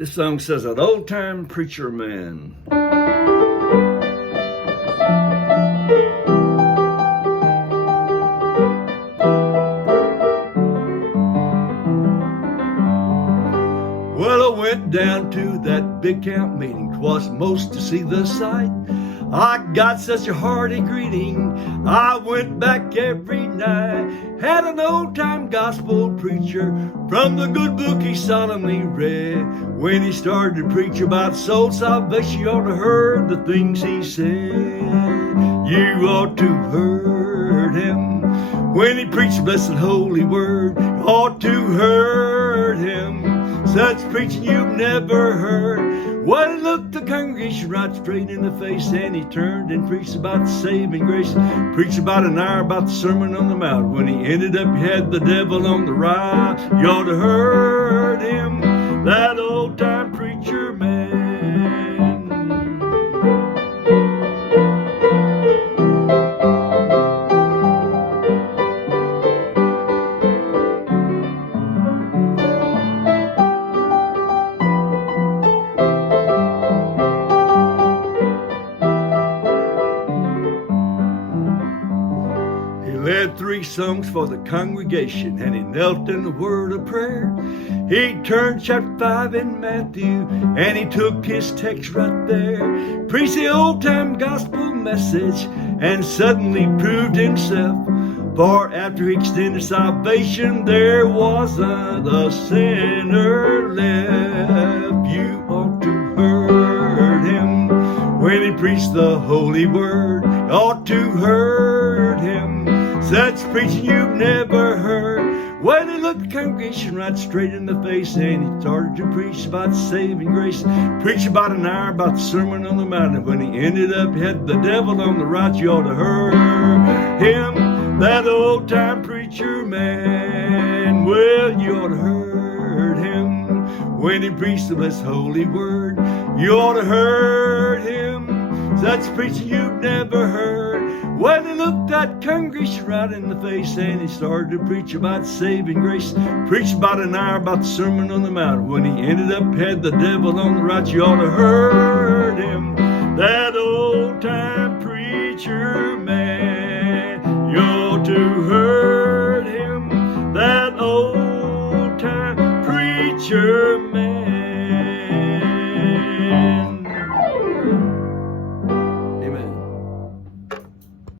This song says, an old-time preacher man. Well, I went down to that big camp meeting. 'Twas most to see the sight. I got such a hearty greeting. I went back every night. Had an old-time gospel preacher from the good book he solemnly read. When he started to preach about soul salvation, you ought to heard the things he said. You ought to heard him. When he preached the blessed holy word, you ought to heard him. Such preaching you've never heard. Well, he looked the congregation right straight in the face, and he turned and preached about saving grace. Preached about an hour about the Sermon on the Mount. When he ended up, he had the devil on the ride. You ought to heard him, that old-time preacher man. Led 3 songs for the congregation, and he knelt in a word of prayer. He turned chapter 5 in Matthew, and he took his text right there. Preached the old-time gospel message, and suddenly proved himself. For after he extended salvation, there wasn't a sinner left. You ought to heard him. When he preached the holy word, you ought to heard him. Such preaching you've never heard. When he looked the congregation right straight in the face, and he started to preach about saving grace. Preached about an hour about the Sermon on the Mount. And when he ended up, he had the devil on the right. You ought to heard him, that old-time preacher man. Well, you ought to heard him. When he preached the blessed holy word, you ought to heard him. Such preaching you've never heard. When he looked that congregation right in the face, and he started to preach about saving grace. Preached about an hour about the Sermon on the Mount. When he ended up, had the devil on the right. You ought to heard him, that old-time preacher man. You ought to heard him, that old